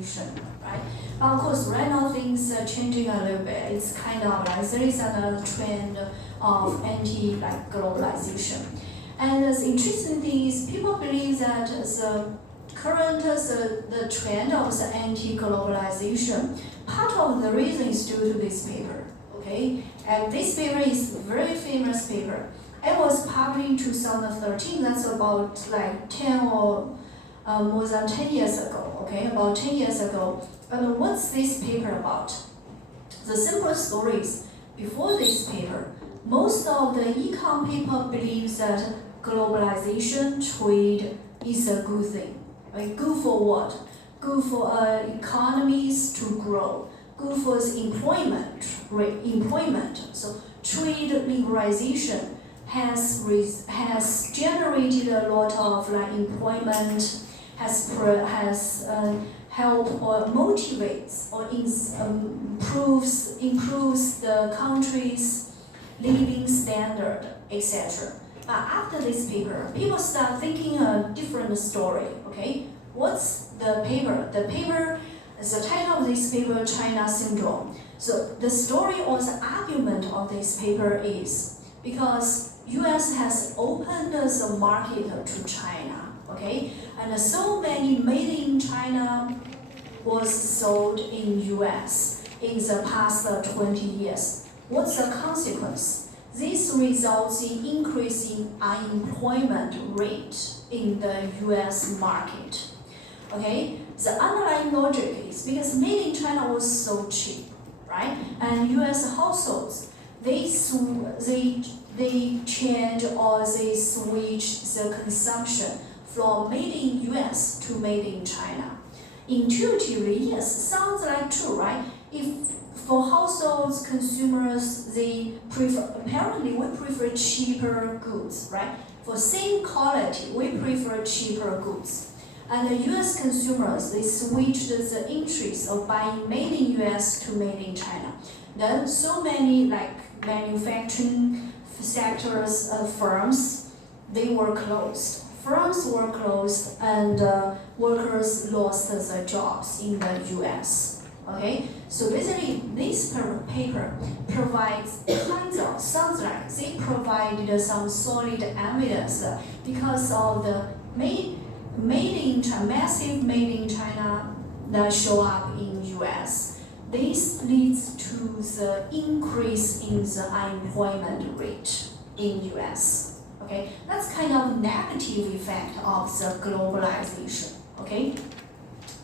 globalization, right? But of course, right now things are changing a little bit. It's kind of like there is another trend of anti-globalization. And the interesting thing is people believe that the trend of the anti-globalization, part of the reason is due to this paper, okay? And this paper is a very famous paper. It was published in 2013, that's about like 10 or more than 10 years ago, okay? About 10 years ago. And what's this paper about? The simple story is, before this paper, most of the econ people believe that globalization, trade is a good thing. Right? Good for what? Good for economies to grow. Good for employment. So trade liberalization has generated a lot of employment, has helped or motivates or improves the country's living standard, etc. But after this paper, people start thinking a different story, okay? What's the paper? The title of this paper, China Syndrome. So the story or the argument of this paper is because US has opened the market to China, okay? And so many made in China was sold in US in the past 20 years. What's the consequence? This results in increasing unemployment rate in the US market. Okay, the underlying logic is because made in China was so cheap, right? And US households, they change or they switch the consumption from made in US to made in China. Intuitively, yes, sounds like true, right? If for households, consumers, apparently we prefer cheaper goods, right? For same quality, we prefer cheaper goods. And the US consumers, they switched the interest of buying made in US to made in China. Then so many manufacturing sectors, firms, they were closed. Firms were closed and workers lost their jobs in the US. Okay, so basically this paper provides sounds like they provided some solid evidence because of the massive made in China that show up in US. This leads to the increase in the unemployment rate in US. Okay, that's kind of negative effect of the globalization. Okay,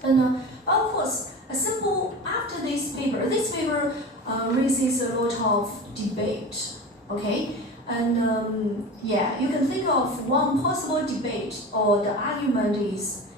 and of course, after this paper raises a lot of debate. Okay, and you can think of one possible debate or the argument is,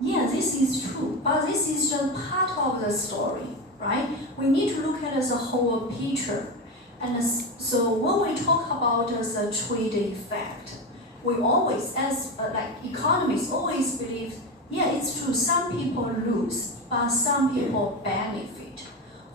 yeah, this is true, but this is just part of the story, right? We need to look at the whole picture. And so when we talk about the trade effect, we always, as economists, always believe, yeah, it's true, some people lose, but some people benefit.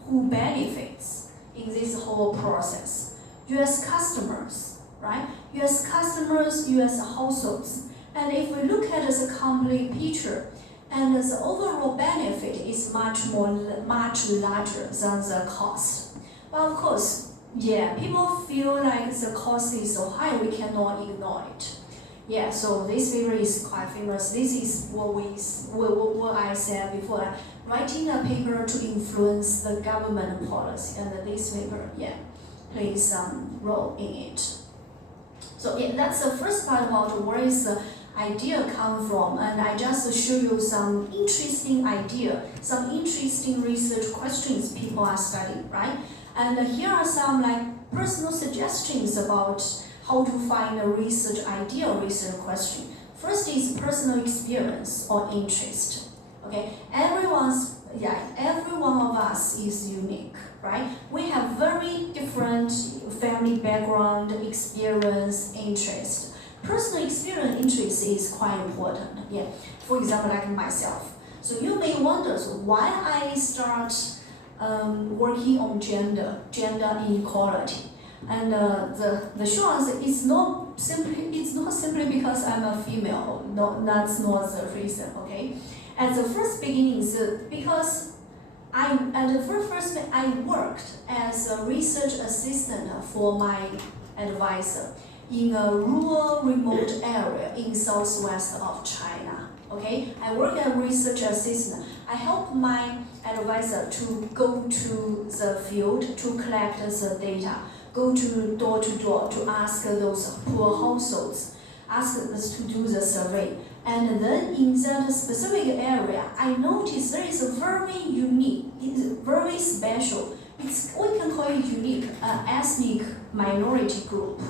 Who benefits in this whole process? US customers, right? US customers, US households. And if we look at the complete picture, and the overall benefit is much larger than the cost. But of course, yeah, people feel like the cost is so high, we cannot ignore it. Yeah, so this paper is quite famous. This is what I said before, writing a paper to influence the government policy, and this paper, plays some role in it. So that's the first part about where is the idea come from, and I just show you some interesting idea, some interesting research questions people are studying, right? And here are some personal suggestions about how to find a research idea or research question. First is personal experience or interest. Okay, every one of us is unique, right? We have very different family background, experience, interest. Personal experience interest is quite important. Yeah, for example, like myself. So you may wonder why I start working on gender inequality. And the short answer is it's not simply because I'm a female. No, that's not the reason. Okay, At the first beginnings, because I worked as a research assistant for my advisor in a rural, remote area in southwest of China. Okay, I work as a research assistant. I help my advisor to go to the field to collect the data, go to door to ask those poor households, ask us to do the survey. And then in that specific area, I noticed there is a very unique, it's very special. We can call it unique, ethnic minority group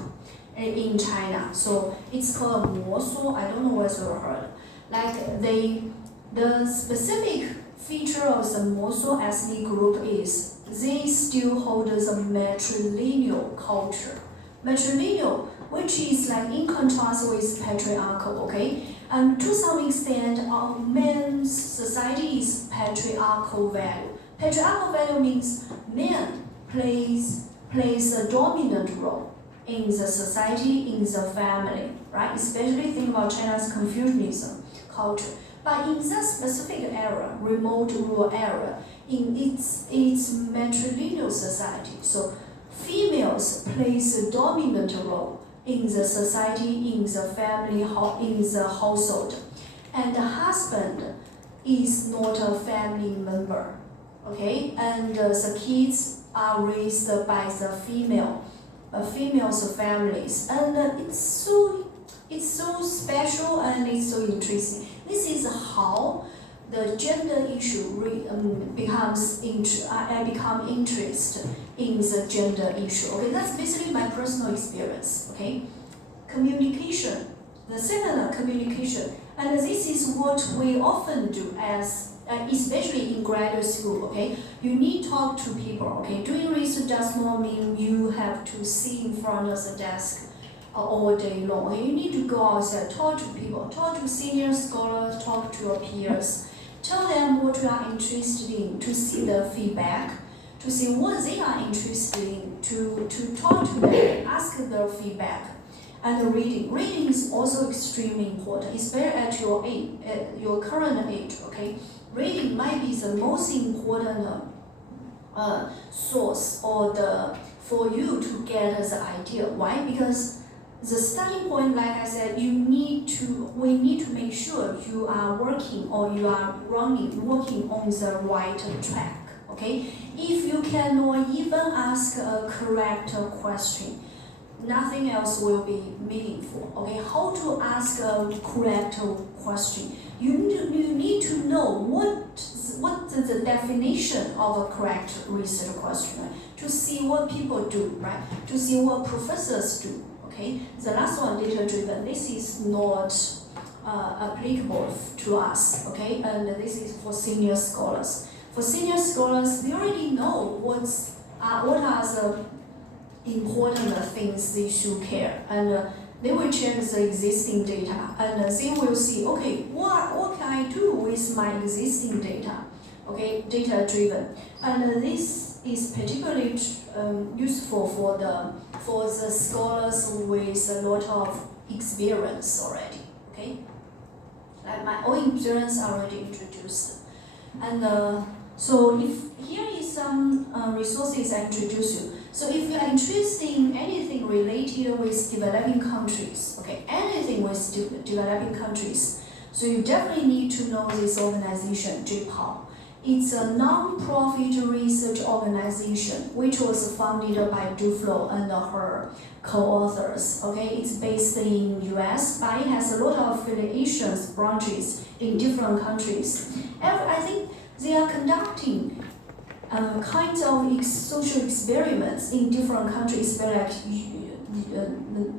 in China. So it's called Mosu. I don't know whether you heard. Like the specific feature of the Mosu ethnic group is they still hold the matrilineal culture. Matrilineal, which is like in contrast with patriarchal, okay? And to some extent, our men's society is patriarchal value. Patriarchal value means men plays a dominant role in the society, in the family, right? Especially think about China's Confucianism culture. But in that specific area, remote rural area, in its matrilineal society, so females plays a dominant role in the society, in the family, in the household. And the husband is not a family member, okay? And the kids are raised by the female's families. And it's so special and it's so interesting. This is how the gender issue I become interested in the gender issue. Okay, that's basically my personal experience. Okay, communication, the similar communication, and this is what we often do as, especially in graduate school. Okay, you need to talk to people. Okay, doing research does not mean you have to sit in front of the desk all day long. Okay, you need to go outside, talk to people, talk to senior scholars, talk to your peers. Tell them what you are interested in, to see the feedback, to see what they are interested in, to talk to them, ask their feedback. And reading. Reading is also extremely important, especially at your age, at your current age, okay? Reading might be the most important source for you to get the idea. Why? Because the starting point, like I said, we need to make sure you are working or you are working on the right track, okay? If you cannot even ask a correct question, nothing else will be meaningful, okay? How to ask a correct question? You need to know what the definition of a correct research question, right? To see what people do, right? To see what professors do. Okay, the last one, data-driven, this is not applicable to us, okay? And this is for senior scholars. For senior scholars, they already know what are the important things they should care, and they will check the existing data, and they will see, okay, what can I do with my existing data? Okay, data-driven, and this is particularly useful for the scholars with a lot of experience already. Okay, like my own experience already introduced, and so if here is some resources I introduce you. So if you are interested in anything related with developing countries, okay, anything with developing countries, so you definitely need to know this organization, JPAL. It's a non-profit research organization which was founded by Duflo and her co-authors. Okay, it's based in US, but it has a lot of affiliations, branches in different countries. I think they are conducting kinds of social experiments in different countries, like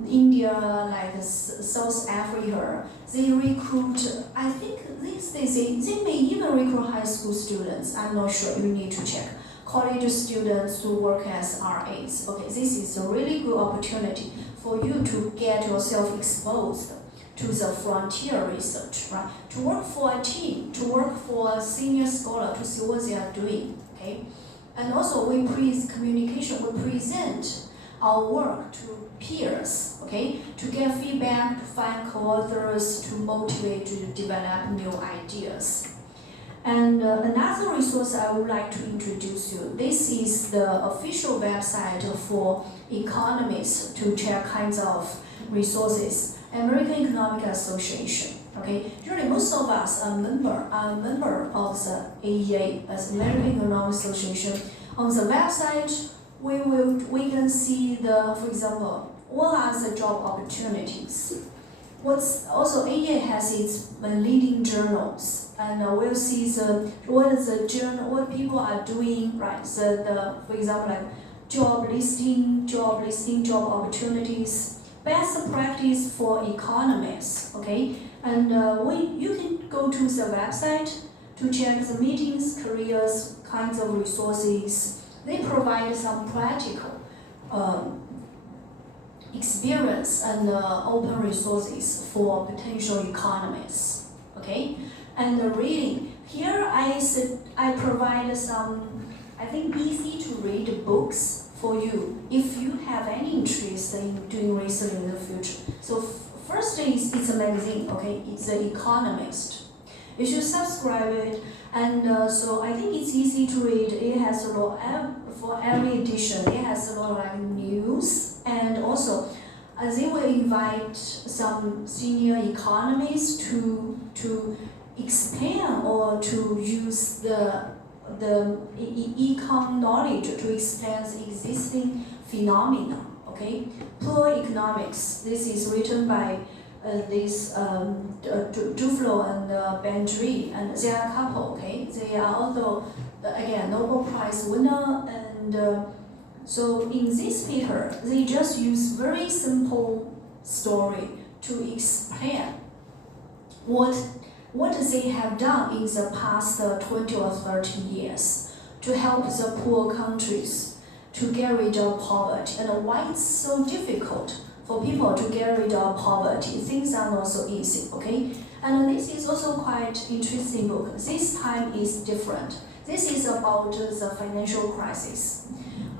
India, like South Africa. They recruit, I think these days they may even recruit high school students. I'm not sure, you need to check. College students to work as RAs. Okay, this is a really good opportunity for you to get yourself exposed to the frontier research, right? To work for a team, to work for a senior scholar, to see what they are doing, okay? And also we present our work to peers, okay? To get feedback, to find co-authors, to motivate, to develop new ideas. And another resource I would like to introduce you. This is the official website for economists to check kinds of resources. American Economic Association. Okay, usually most of us are member of the AEA, as American Economic Association. On the website, we can see for example, what are the job opportunities. What's also AEA has its leading journals, and we'll see what people are doing, right? For example, like job listing, job opportunities, best practice for economists, okay? And you can go to the website to check the meetings, careers, kinds of resources. They provide some practical experience and open resources for potential economists, okay? And reading, here I provide some, I think, easy to read books for you if you have any interest in doing research in the future. So first is it's a magazine, okay? It's The Economist. You should subscribe it, and so I think it's easy to read. It has a lot for every edition. It has a lot of like news, and also they will invite some senior economists to expand or to use the econ knowledge to explain the existing phenomena. Okay, Poor Economics. This is written by Duflo and Bandry, and they are a couple. Okay, they are also again Nobel Prize winner, and so in this paper they just use very simple story to explain what they have done in the past 20 or 30 years to help the poor countries to get rid of poverty, and why it's so difficult for people to get rid of poverty. Things are not so easy, okay? And this is also quite interesting book. This time is different. This is about the financial crisis,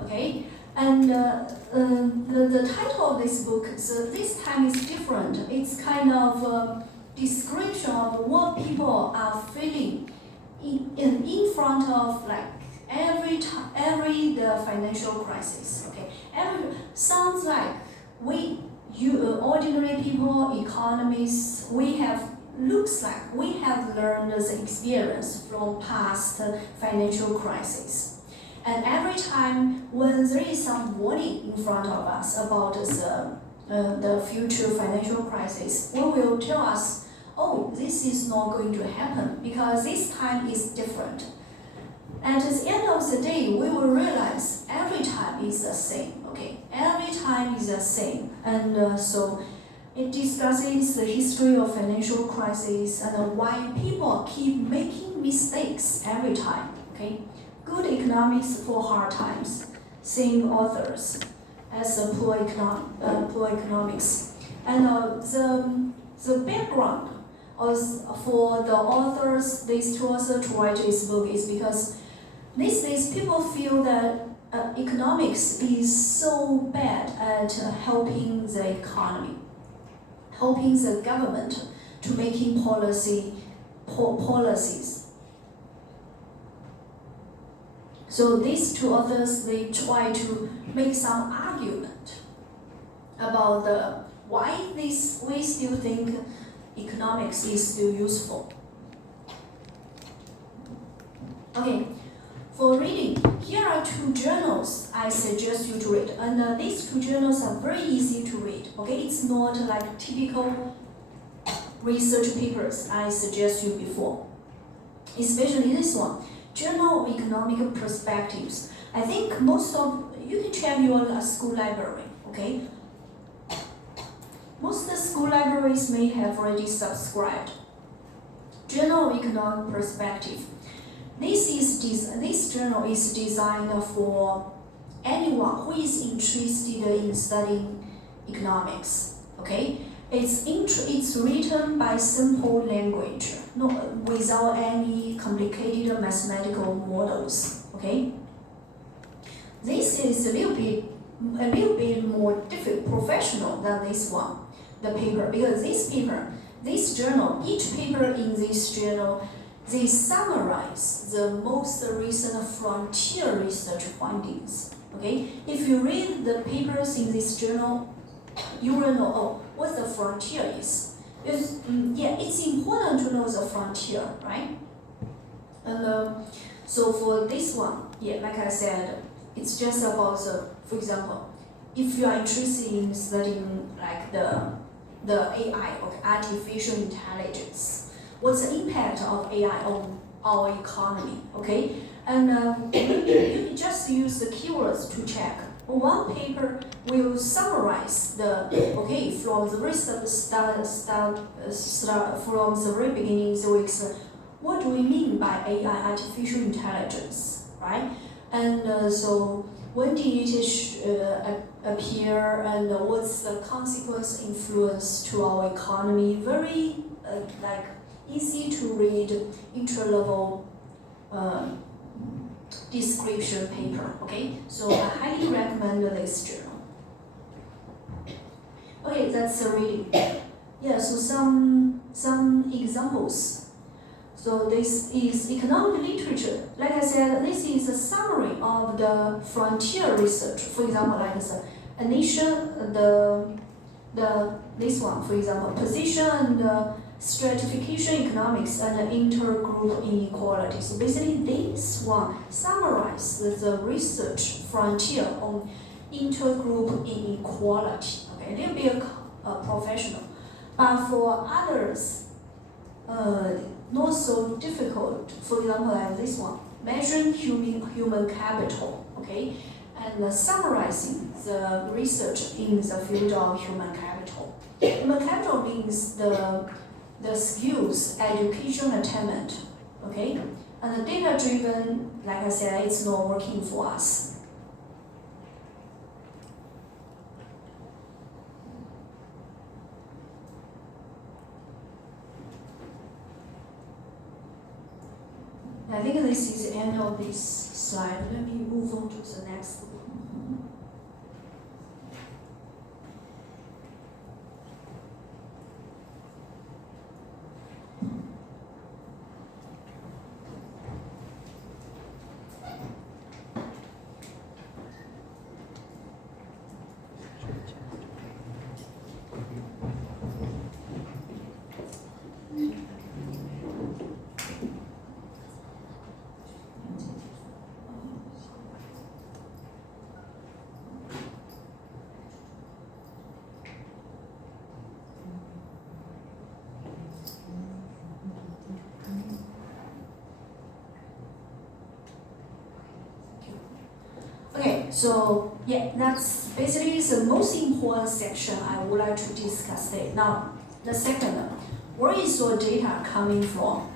okay? And the title of this book, so this time is different. It's kind of a description of what people are feeling in front of like every the financial crisis, okay? Sounds like ordinary people, economists, looks like we have learned the experience from past financial crisis. And every time when there is some warning in front of us about the future financial crisis, we will tell us, oh, this is not going to happen because this time is different. And at the end of the day, we will realize every time is the same, okay? Every time is the same. And so it discusses the history of financial crisis and why people keep making mistakes every time, okay? Good Economics for Hard Times, same authors as Poor Economics. And the background for the authors, these two authors to write this book is because these days people feel that economics is so bad at helping the economy, helping the government to making policies. So these two authors, they try to make some argument about why we still think economics is still useful. Okay, for reading, here are two journals I suggest you to read, and these two journals are very easy to read. Okay, it's not like typical research papers I suggest you before, especially this one. Journal of Economic Perspectives. I think you can check your school library, okay? Most school libraries may have already subscribed. Journal of Economic Perspective. This journal is designed for anyone who is interested in studying economics, okay? It's written by simple language, without any complicated mathematical models. Okay. This is a little bit more professional than this one, the paper, because this journal, each paper in this journal they summarize the most recent frontier research findings. Okay, if you read the papers in this journal, you will know, oh, what the frontier is. It's important to know the frontier, right? And so for this one, like I said, it's just about for example, if you are interested in studying like the AI or artificial intelligence, what's the impact of AI on our economy? Okay, and you just use the keywords to check. One paper will summarize from the research from the very beginning, the weeks. What do we mean by AI, artificial intelligence, right? And so when did it appear, and what's the consequence, influence to our economy? Very easy to read, inter-level description paper. Okay, so I highly recommend this journal. Okay, that's the reading. So some examples. So this is economic literature. Like I said, this is a summary of the frontier research. For example, like a nation, this one, for example, position and stratification economics and intergroup inequality. So basically, this one summarizes the research frontier on intergroup inequality. Okay, a little bit professional, but for others, not so difficult. For example, like this one, measuring human capital, okay, and summarizing the research in the field of human capital. Human capital means the skills, education attainment, okay, and the data-driven, like I said, it's not working for us. I think this is the end of this slide. Let me move on to the next one. Okay, so that's basically the most important section I would like to discuss today. Now, the second, where is your data coming from?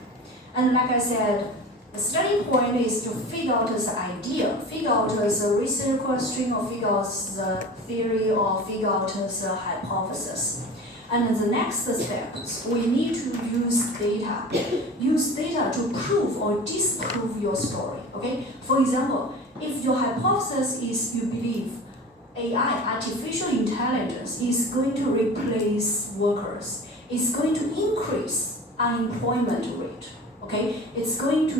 And like I said, the starting point is to figure out the idea, figure out the research question, or figure out the theory, or figure out the hypothesis. And the next step, we need to use data to prove or disprove your story. Okay, for example, if your hypothesis is you believe AI, artificial intelligence, is going to replace workers, it's going to increase unemployment rate, okay? It's going to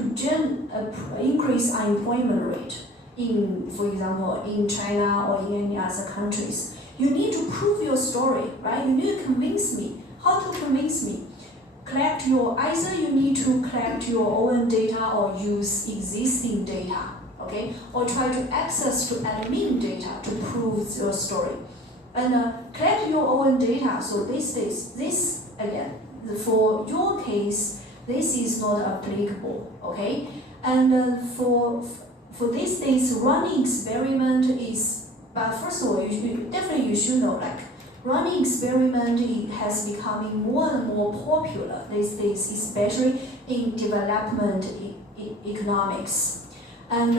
increase unemployment rate in, for example, in China or in any other countries. You need to prove your story, right? You need to convince me. How to convince me? Either you need to collect your own data or use existing data. Okay, or try to access to admin data to prove your story, and collect your own data. So this again, for your case, this is not applicable. Okay, and for these days, running experiment is. But first of all, you should know, like, running experiment has becoming more and more popular these days, especially in development economics. And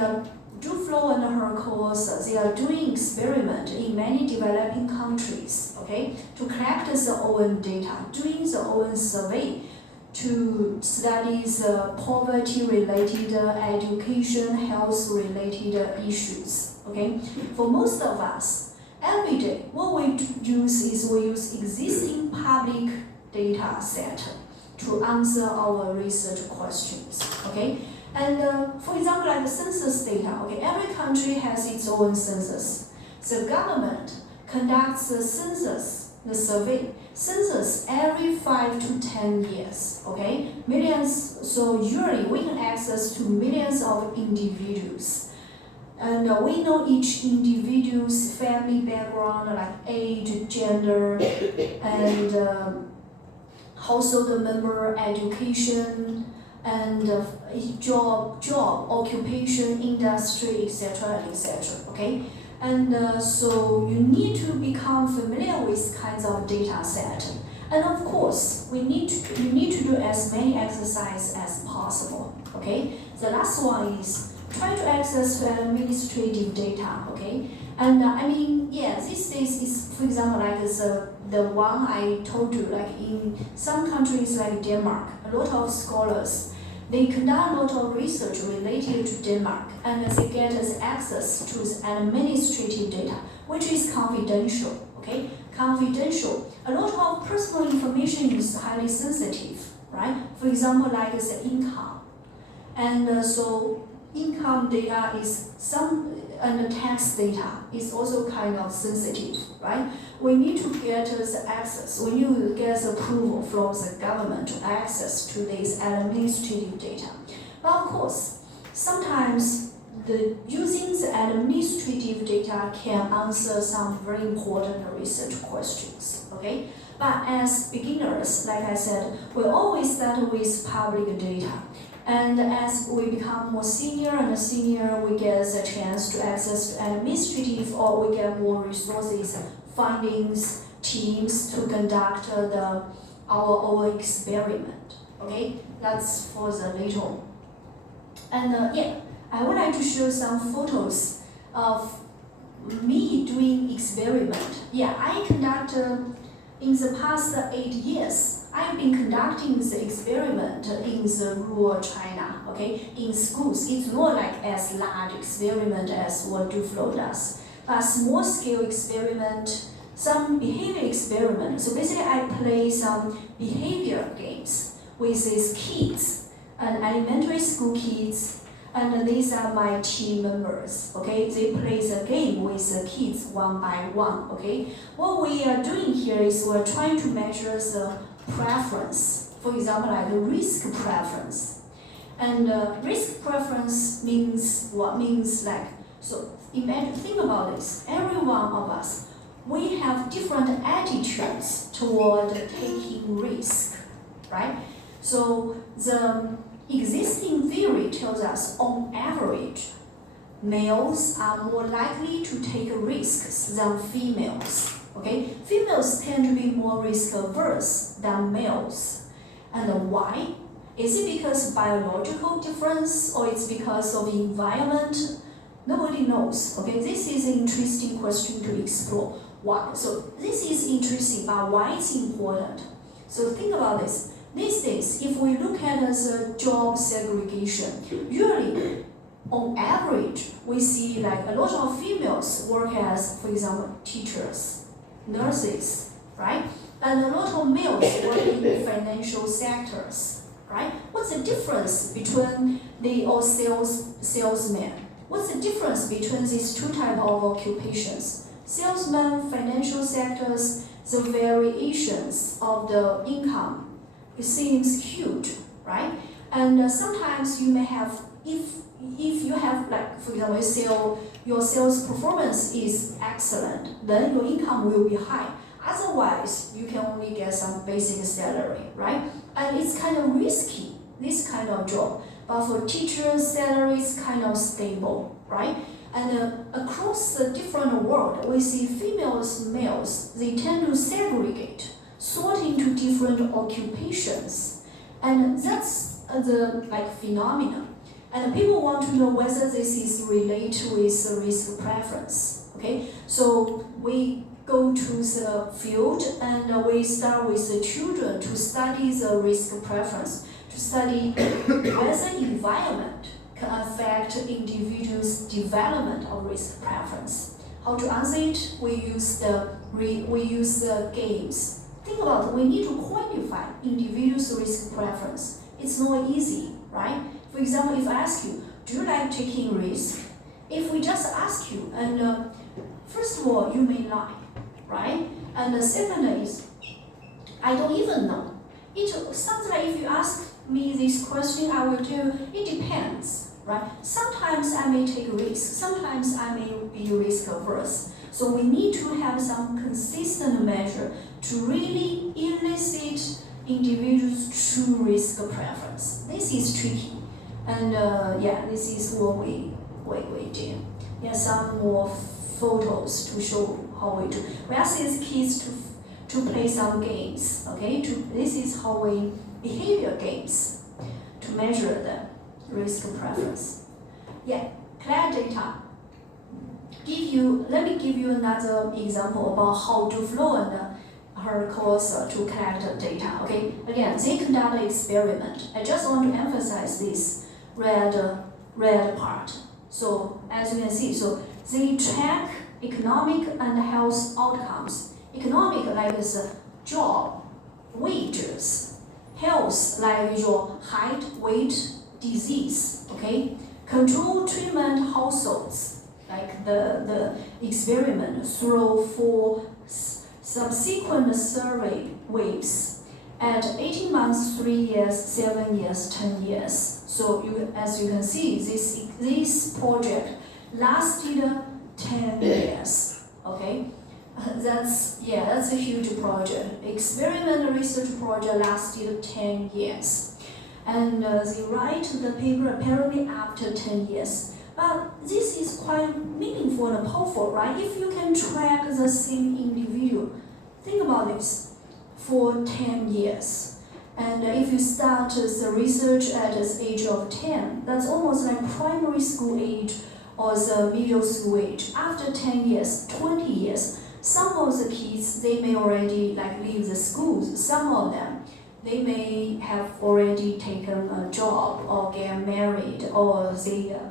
Duflo and her course, they are doing experiment in many developing countries, okay, to collect their own data, doing their own survey to study the poverty-related, education, health-related issues, okay. For most of us, every day, what we use is we use existing public data set to answer our research questions. Okay, and for example, like the census data. Okay, every country has its own census. The government conducts the census, the survey, census every 5 to 10 years. Okay, millions. So usually we can access to millions of individuals. And we know each individual's family background, like age, gender, and household member, education, and job, occupation, industry, etc., etc. Okay, and so you need to become familiar with kinds of data set. And of course, you need to do as many exercises as possible. Okay, the last one is try to access to administrative data, okay? And I mean, yeah, these days is, for example, like the one I told you, like in some countries like Denmark, a lot of scholars, they conduct a lot of research related to Denmark, and they get access to the administrative data, which is confidential, okay? Confidential. A lot of personal information is highly sensitive, right? For example, like the income. And so income data is and the tax data is also kind of sensitive, right? We need to get the access, we need to get approval from the government to access to this administrative data. But of course, sometimes using the administrative data can answer some very important research questions, okay? But as beginners, like I said, we always start with public data. And as we become more senior and senior, we get a chance to access to administrative, or we get more resources, fundings, teams to conduct our own experiment. Okay, that's for the later. And yeah, I would like to show some photos of me doing experiment. Yeah, I conducted in the past 8 years. I've been conducting the experiment in the rural China, okay, in schools. It's not like as large experiment as what Duflo does, but small scale experiment, some behavior experiment. So basically I play some behavior games with these kids, and elementary school kids, and these are my team members, okay? They play the game with the kids one by one, okay? What we are doing here is we're trying to measure the preference, for example, like the risk preference. And risk preference means what? Means like, so imagine, think about this, every one of us, we have different attitudes toward taking risk, right? So the existing theory tells us, on average, males are more likely to take risks than females. Okay, females tend to be more risk averse than males. And why? Is it because of biological difference, or it's because of environment? Nobody knows. Okay, this is an interesting question to explore. Why? So this is interesting, but why it's important? So think about this. These days, if we look at the job segregation, usually, on average, we see like a lot of females work as, for example, teachers, nurses, right? And a lot of males work in financial sectors, right? What's the difference between salesmen? What's the difference between these two types of occupations? Salesmen, financial sectors, the variations of the income, it seems huge, right? And sometimes you may have, if you have, like, for example, your sales performance is excellent, then your income will be high. Otherwise, you can only get some basic salary, right? And it's kind of risky, this kind of job. But for teachers, salary is kind of stable, right? And across the different world, we see females, males, they tend to segregate, sort into different occupations. And that's the phenomenon. And people want to know whether this is related with the risk preference. Okay, so we go to the field and we start with the children to study the risk preference, to study whether environment can affect individuals' development of risk preference. How to answer it? We use the games think about it, we need to quantify individuals' risk preference. It's not easy, right? For example, if I ask you, do you like taking risk? If we just ask you, and first of all, you may lie, right? And the second is, I don't even know. It sounds like if you ask me this question, I will tell you, it depends, right? Sometimes I may take risks, sometimes I may be risk averse. So we need to have some consistent measure to really elicit individuals' true risk preference. This is tricky, and this is what we do. Yeah, some more photos to show how we do. We ask these kids to play some games. Okay, this is how we behavior games to measure the risk preference. Yeah, collect data. Let me give you another example about how Duflo and her course to collect data. Okay, again, they conduct an experiment. I just want to emphasize this red part. So as you can see, so they track economic and health outcomes. Economic, like is job, wages. Health, like your height, weight, disease. Okay, control treatment households, like the experiment through 4 subsequent survey waves at 18 months, 3 years, 7 years, 10 years. So as you can see, this project lasted 10 years. Okay, that's a huge project. Experiment research project lasted 10 years, and they write the paper apparently after 10 years. But this is quite meaningful and powerful, right? If you can track the same individual, think about this, for 10 years. And if you start the research at the age of 10, that's almost like primary school age or the middle school age. After 10 years, 20 years, some of the kids, they may already leave the schools. Some of them, they may have already taken a job or get married, or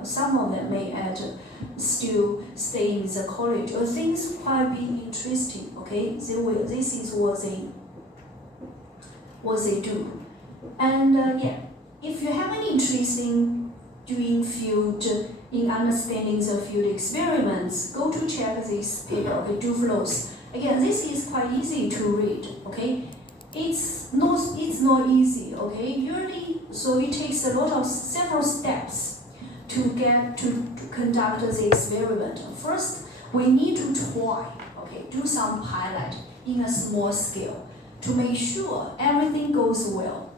some of them may still stay in the college, or things quite be interesting. Okay, this is what they do. And if you have any interest in doing in understanding the field experiments, go to check this paper. Okay, Duflo's. Again, this is quite easy to read. Okay. It's not easy, okay? Usually, so it takes several steps to conduct the experiment. First, we need to try, okay, do some pilot in a small scale to make sure everything goes well,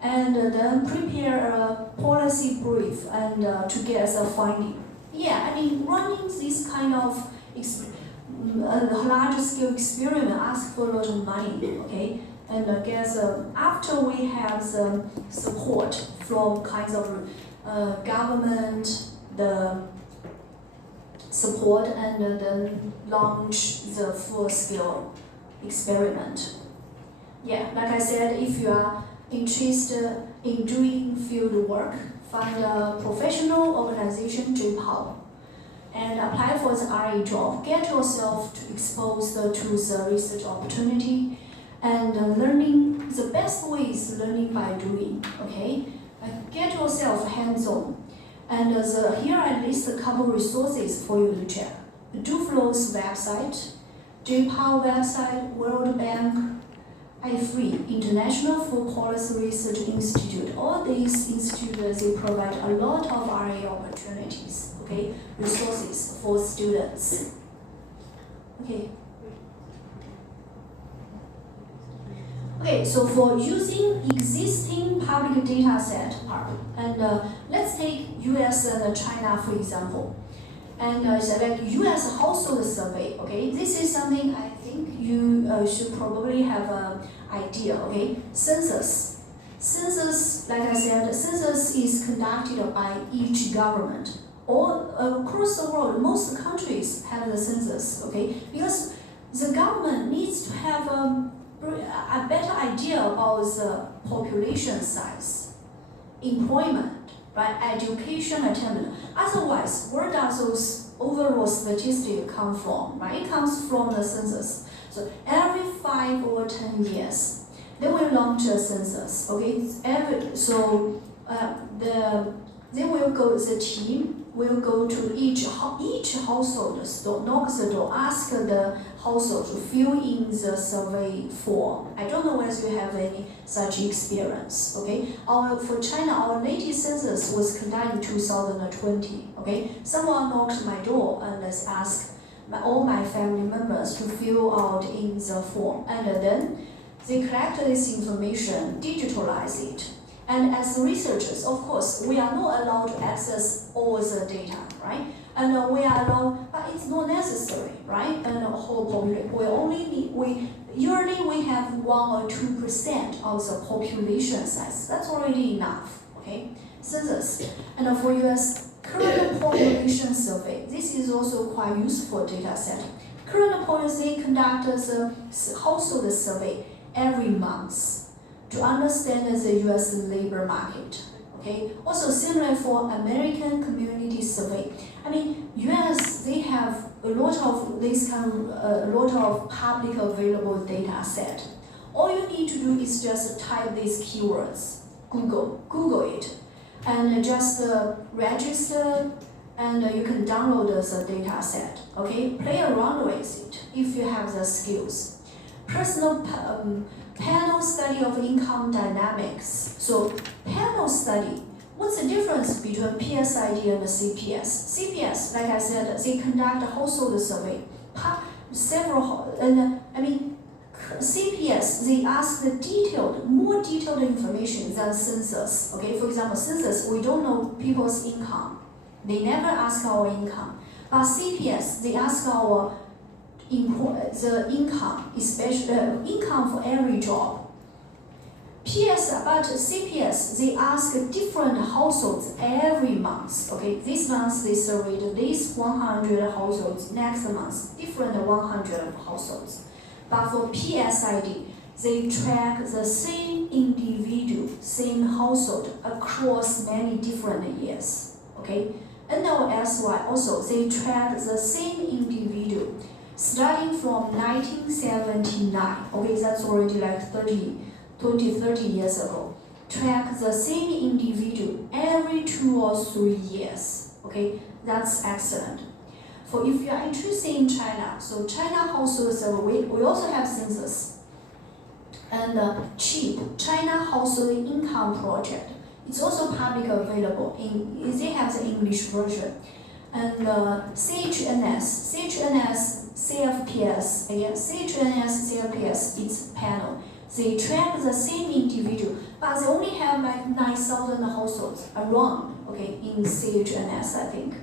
and then prepare a policy brief and to get the finding. Yeah, I mean, running this kind of large scale experiment asks for a lot of money, okay? And after we have the support from kinds of government, the support, and then launch the full-scale experiment. Yeah, like I said, if you are interested in doing field work, find a professional organization, JPAL, and apply for the RA job. Get yourself exposed to the research opportunity. And the best way is learning by doing, okay? Get yourself hands-on. And here I list a couple resources for you to check. Duflo's website, JPAL website, World Bank, IFRI, International for Policy Research Institute. All these institutes, they provide a lot of RA opportunities, okay? Resources for students. Okay. Okay, so for using existing public data set part, and let's take US and China for example, and select US household survey. Okay, this is something I think you should probably have an idea. Okay, census. Census, like I said, census is conducted by each government. All across the world, most countries have the census. Okay, because the government needs to have a better idea about the population size, employment, right, education attainment. Otherwise, where does those overall statistics come from? Right, it comes from the census. So every 5 or 10 years, they will launch a census. Okay, they will go. The team will go to each household, knock the door, ask the household to fill in the survey form. I don't know whether you have any such experience. Okay, for China, our latest census was conducted in 2020. Okay, someone knocked my door and asked all my family members to fill out in the form, and then they collect this information, digitalize it. And as researchers, of course, we are not allowed to access all the data, right? And we are allowed, but it's not necessary, right? And the whole population, usually we have 1 or 2% of the population size. That's already enough, okay? Census. And for US current population survey, this is also quite useful data set. Current policy conducts a household survey every month to understand the US labor market. Okay. Also similar for American community survey. I mean, US, they have a lot of this kind of a lot of public available data set. All you need to do is just type these keywords, Google it, and just register, and you can download the data set. Okay, play around with it if you have the skills. Personal panel study of income dynamics. So panel study, what's the difference between PSID and CPS? CPS, like I said, they conduct a household survey. CPS, they ask the more detailed information than census. Okay, for example, census, we don't know people's income. They never ask our income. But CPS, they ask the income, especially income for every job. But CPS, they ask different households every month. Okay, this month they surveyed these 100 households, next month different 100 households. But for PSID, they track the same individual, same household across many different years. Okay, NOSY also, they track the same individual starting from 1979, okay, that's already like 30 years ago. Track the same individual every 2 or 3 years, okay, that's excellent. For if you are interested in China, so China Household Survey, we also have census. And CHIP, China Household Income Project, it's also public available, they have the English version. And CHNS, CFPS, again, CHNS, CFPS, it's panel. They track the same individual, but they only have like 9,000 households around, okay, in CHNS, I think.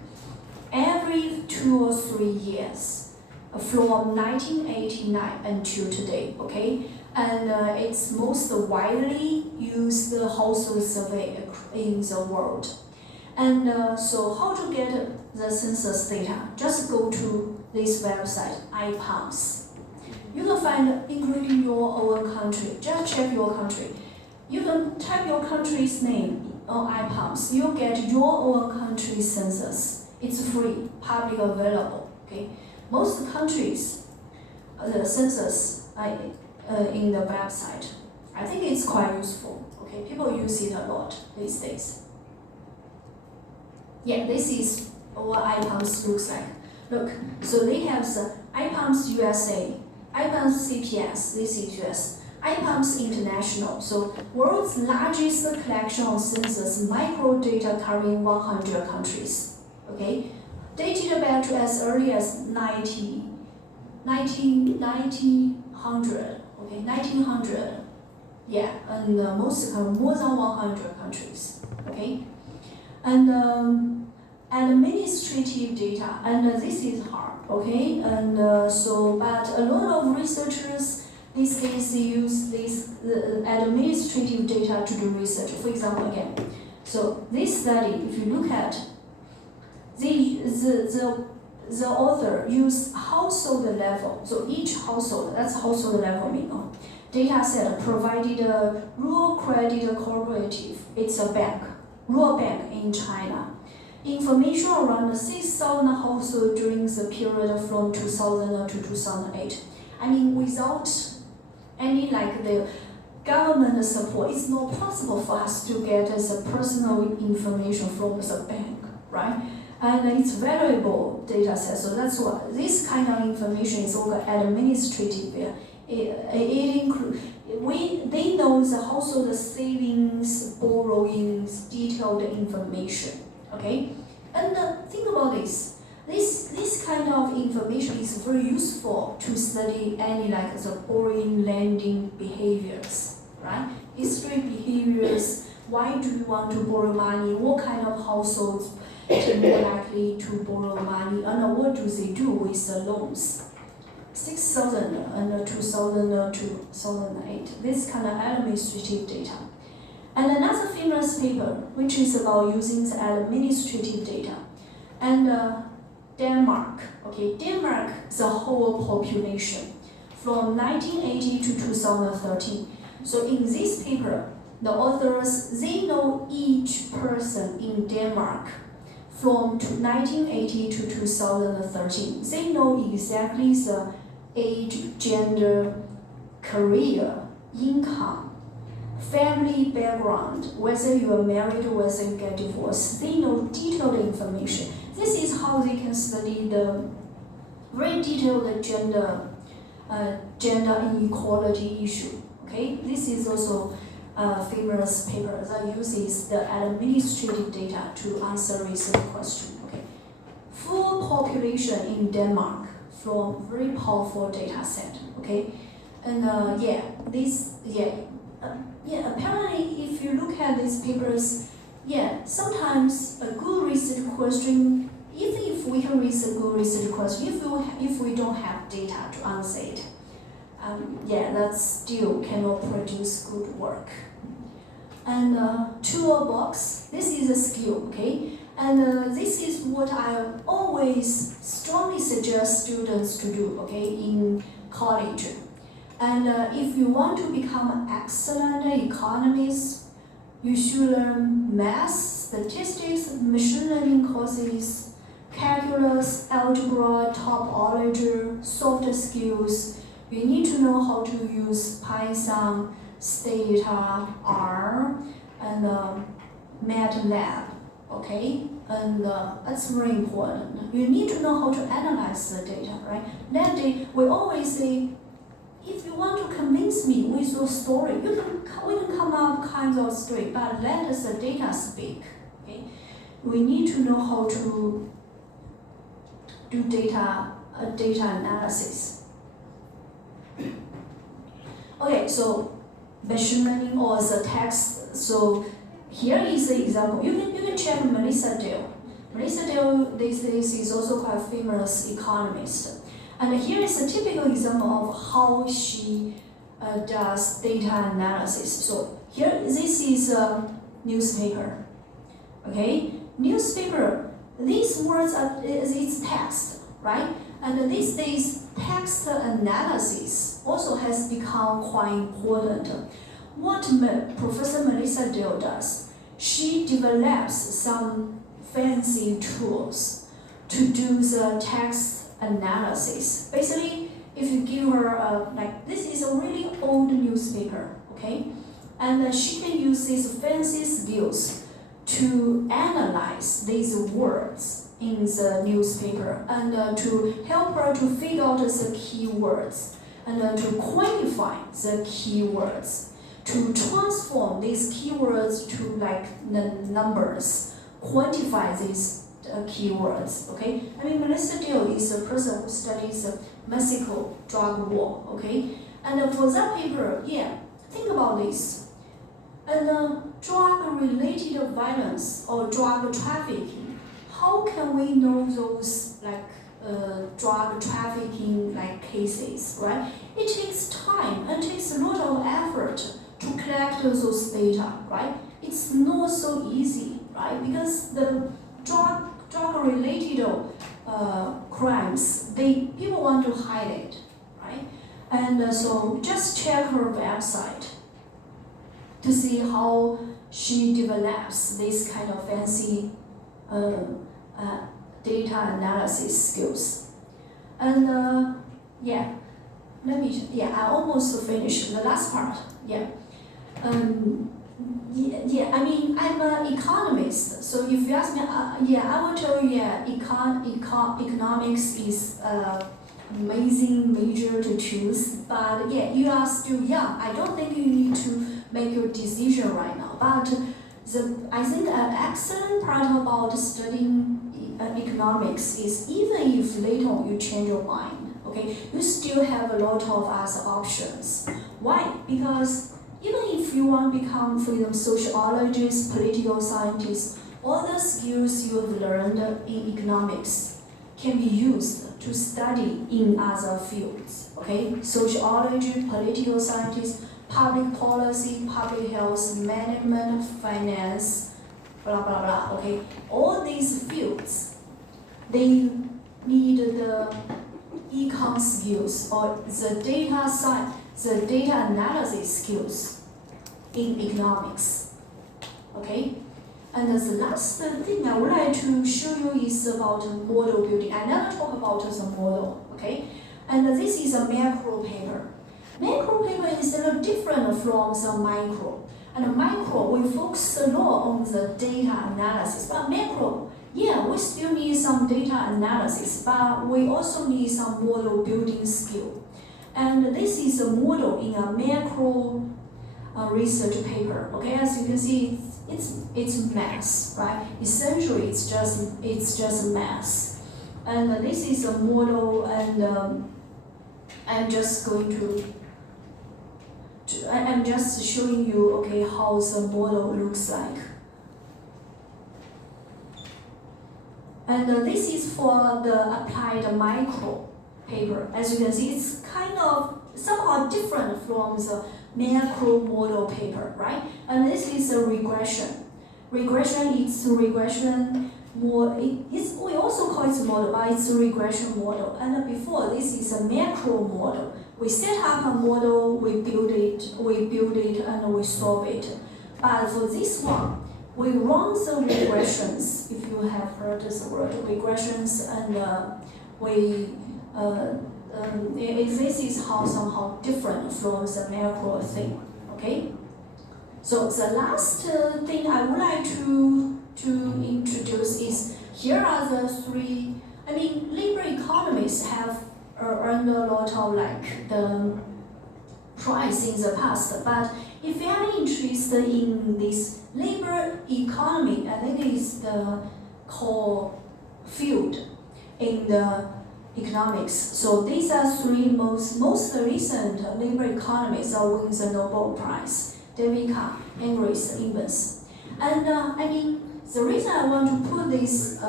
Every 2 or 3 years, from 1989 until today, okay? And it's most widely used household survey in the world. And so how to get the census data? Just go to this website, IPALMS. You can find, including your own country, just check your country. You can type your country's name on IPALMS. You'll get your own country's census. It's free, public available, okay? Most countries, the census in the website. I think it's quite useful, okay? People use it a lot these days. Yeah, this is what IPALMS looks like. Look, so they have the IPALMS USA, IPALMS CPS, this is US, IPALMS International, so world's largest collection of census microdata covering 100 countries. Okay, dated back to as early as 1900. Okay, 1900. Yeah, and more than 100 countries. Okay, and administrative data, and this is hard. Okay, and but a lot of researchers these days use this administrative data to do research. For example, again, so this study, if you look at the author used household level, so each household, that's household level, data set provided a rural credit cooperative, it's a bank, rural bank in China. Information around 6,000 households during the period from 2000 to 2008. I mean, without any like the government support, it's not possible for us to get the personal information from the bank, right? And it's valuable data set. So that's why this kind of information is all administrative. It includes they know the household savings, borrowings, detailed information. Okay, and think about this. This kind of information is very useful to study any like the borrowing, lending behaviors, right? History behaviors. Why do you want to borrow money? What kind of households are more likely to borrow money? And what do they do with the loans? 6,000 and 2000 to 2008. This kind of administrative data. And another famous paper, which is about using the administrative data. And Denmark, okay, Denmark, the whole population from 1980 to 2013. So in this paper, the authors, they know each person in Denmark from 1980 to 2013. They know exactly the age, gender, career, income, family background, whether you are married or whether you get divorced. They know detailed information. This is how they can study the very detailed gender inequality issue. Okay, this is also a famous paper that uses the administrative data to answer this question. Okay, full population in Denmark from very powerful data set. Okay, and apparently if you look at these papers, sometimes a good research question, even if we can read a good research question, if we don't have data to answer it, that still cannot produce good work. And toolbox, this is a skill, okay? And this is what I always strongly suggest students to do, okay, in college. And if you want to become an excellent economist, you should learn math, statistics, machine learning courses, calculus, algebra, topology, soft skills. You need to know how to use Python, Stata, R, and MATLAB, okay? And that's very important. You need to know how to analyze the data, right? We always say, if you want to convince me with your story, we can come up with kinds of story, but let the data speak. Okay? We need to know how to do data analysis. Okay, so machine learning or the text. So here is the example. You can check Melissa Dale. Melissa Dale these days is also quite famous economist. And here is a typical example of how she does data analysis. So here, this is a newspaper. Okay, newspaper. These words it's text, right? And these days, text analysis also has become quite important. What Professor Melissa Dale does, she develops some fancy tools to do the text analysis. Basically, if you give her this is a really old newspaper, okay, and she can use these fancy skills to analyze these words in the newspaper and to help her to figure out the keywords and to quantify the keywords, to transform these keywords to the numbers, quantify these keywords, okay? I mean, Melissa Dale is a person who studies the Mexico drug war, okay? And for that paper, think about this. And drug-related violence or drug trafficking, how can we know those drug trafficking cases, right? It takes time and takes a lot of effort to collect those data, right? It's not so easy, right? Because the drug-related crimes, people want to hide it, right? And so just check her website to see how she develops this kind of fancy data analysis skills. And I almost finished the last part. I mean, I'm an economist, so if you ask me, I will tell you, economics is amazing major to choose, but you are still young. I don't think you need to make your decision right now. But I think an excellent part about studying economics is even if later on you change your mind, okay, you still have a lot of other options. Why? Because even if you want to become, for example, sociologist, political scientist, all the skills you have learned in economics can be used to study in other fields. Okay, sociology, political scientist, public policy, public health, management, finance, blah blah blah. Okay, all these fields, they need the econ skills or the data science, the data analysis skills in economics. Okay, and the last thing I would like to show you is about model building. I never talk about the model. Okay, and this is a macro paper. Macro paper is a little different from the micro. And micro, we focus a lot on the data analysis, but macro, we still need some data analysis, but we also need some model building skill. And this is a model in a macro research paper. Okay, as you can see, it's math, right? Essentially, it's just math. And this is a model, and I'm just going to I'm just showing you, okay, how the model looks like. And this is for the applied micro paper. As you can see, it's kind of somehow different from the macro model paper, right? And this is a regression. Regression is regression more. We also call it model, but it's a regression model. And before, this is a macro model. We set up a model, we build it, and we solve it. But for this one, we run the regressions. If you have heard the word regressions, and this is how somehow different from the macro thing. Okay. So the last thing I would like to introduce is here are the three. I mean, labor economists have earned a lot of the prize in the past, but if you are interested in this labor economy, I think it's the core field in the economics. So these are three most recent labor economists are winning the Nobel Prize: David Kahn, Ingrid Evans. And I mean, the reason I want to put this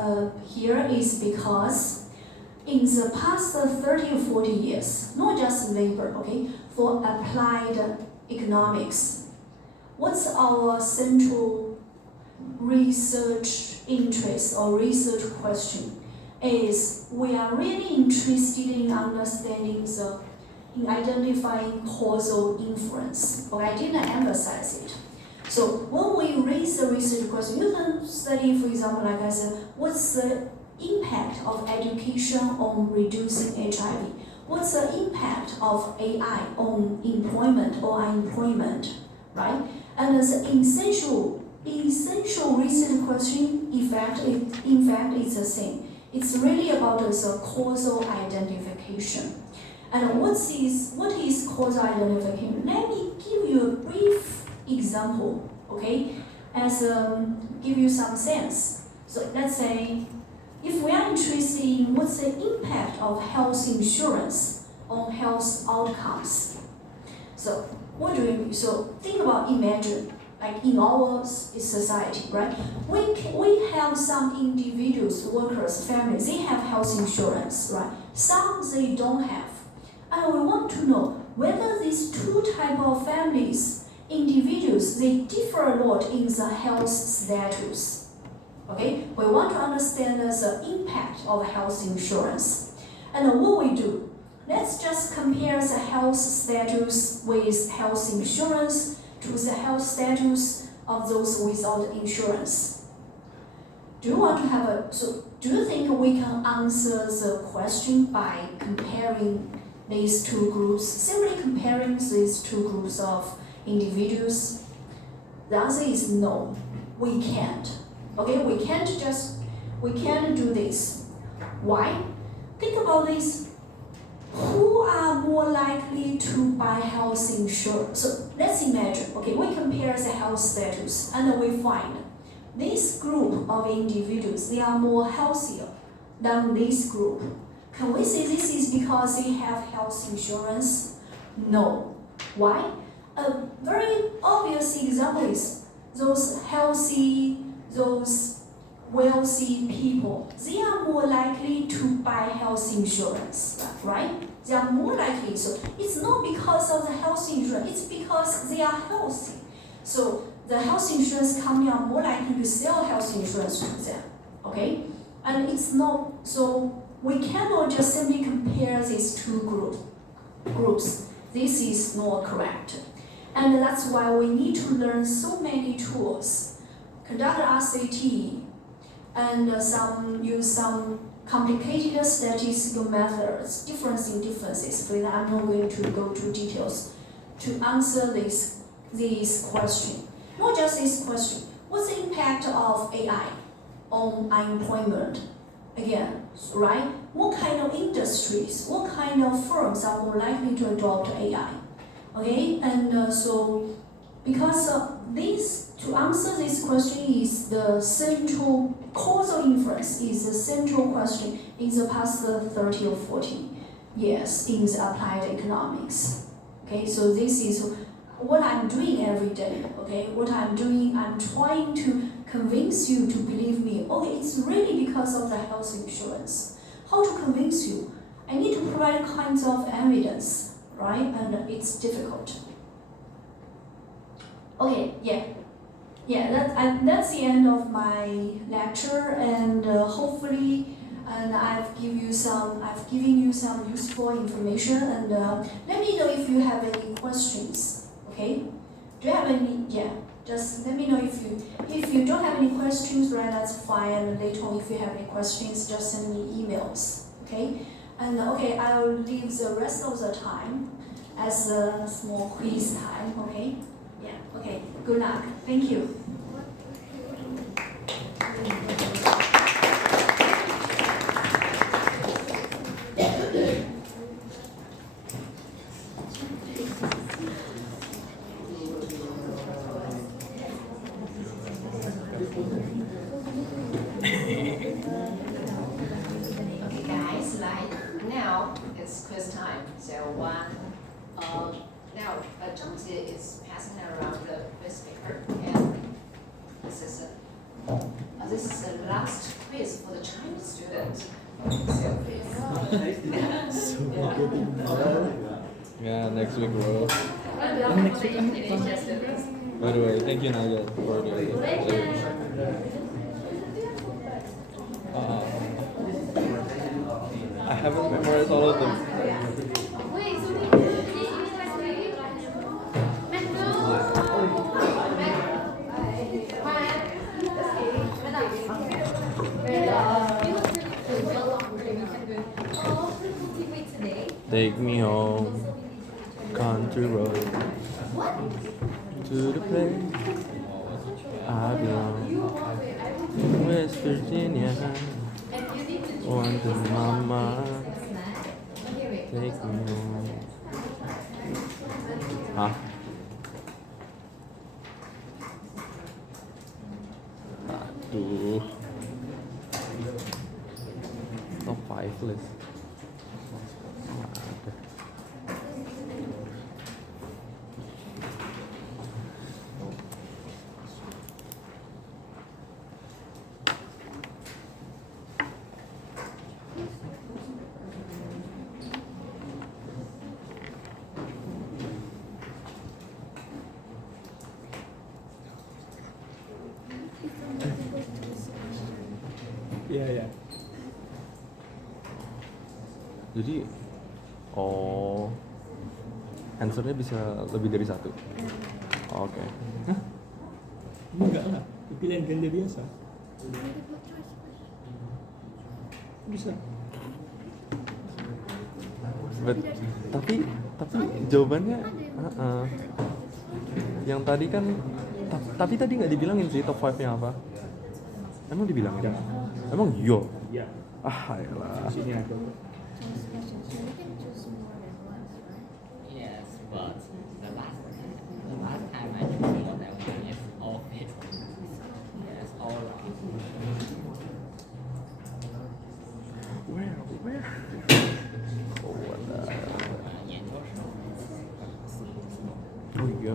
here is because in the past 30 or 40 years, not just labor, okay, for applied economics, what's our central research interest or research question is we are really interested in understanding in identifying causal inference. Okay, I didn't emphasize it. So when we raise the research question, you can study, for example, like I said, what's the impact of education on reducing HIV? What's the impact of AI on employment or unemployment, right? And the essential research question, in fact, it's the same. It's really about the causal identification. And what is causal identification? Let me give you a brief example, okay, as give you some sense. So let's say, if we are interested in what's the impact of health insurance on health outcomes, so what do we do? So think about, imagine, like in our society, right? We have some individuals, workers, families, they have health insurance, right? Some they don't have. And we want to know whether these two types of families, individuals, they differ a lot in the health status. Okay, we want to understand the impact of health insurance. And what we do, let's just compare the health status with health insurance to the health status of those without insurance. Do you think we can answer the question by comparing these two groups, simply comparing these two groups of individuals? The answer is no, we can't. Okay, we can't do this. Why? Think about this. Who are more likely to buy health insurance? So let's imagine, okay, we compare the health status and we find this group of individuals, they are more healthier than this group. Can we say this is because they have health insurance? No. Why? A very obvious example is those healthy, those wealthy people, they are more likely to buy health insurance, right? They are more likely. So it's not because of the health insurance, it's because they are healthy. So the health insurance company are more likely to sell health insurance to them, okay? And it's not, so we cannot just simply compare these two groups. This is not correct. And that's why we need to learn so many tools, conduct RCT, and use some complicated statistical methods, difference in differences. For that, I'm not going to go to details to answer this question. Not just this question, what's the impact of AI on unemployment? Again, right? What kind of industries, what kind of firms are more likely to adopt AI? Okay, and so because to answer this question is the central causal inference is the central question in the past 30 or 40 years in the applied economics. Okay, so this is what I'm doing every day. Okay, what I'm doing, I'm trying to convince you to believe me. Okay, it's really because of the health insurance. How to convince you? I need to provide kinds of evidence, right? And it's difficult. Okay, that's the end of my lecture, and hopefully, and I've given you some useful information. And let me know if you have any questions. Okay, do you have any? Yeah, just let me know if you don't have any questions, right? That's fine. And later on, if you have any questions, just send me emails. Okay, and okay, I'll leave the rest of the time as a small quiz time. Okay. Yeah, okay, good luck. Thank you. Okay guys, like now it's quiz time. So now Zhang Jie is passing around the quiz paper, and this is the last quiz for the Chinese students. So please. Yeah, next week, bro. By the way, thank you, Naga, for the I haven't memorized all of them. Take me home, country road, to the place I belong, West Virginia. Wonder mama, take me home. Hah? Aduh. Top 5 list. Ada. Iya. Jadi, answernya bisa lebih dari satu. Oke. Hah? Enggak lah, pilihan ganda biasa. Bisa. Tapi jawabannya yang tadi kan tapi tadi nggak dibilangin sih top 5-nya apa. Emang dibilangin? Emang iya? Iya. Ayolah. Sini ada. Yes, but the last time I chose more than one is all fit. Yes, all right. Where? Oh, ada. 研究生。 Oh iya.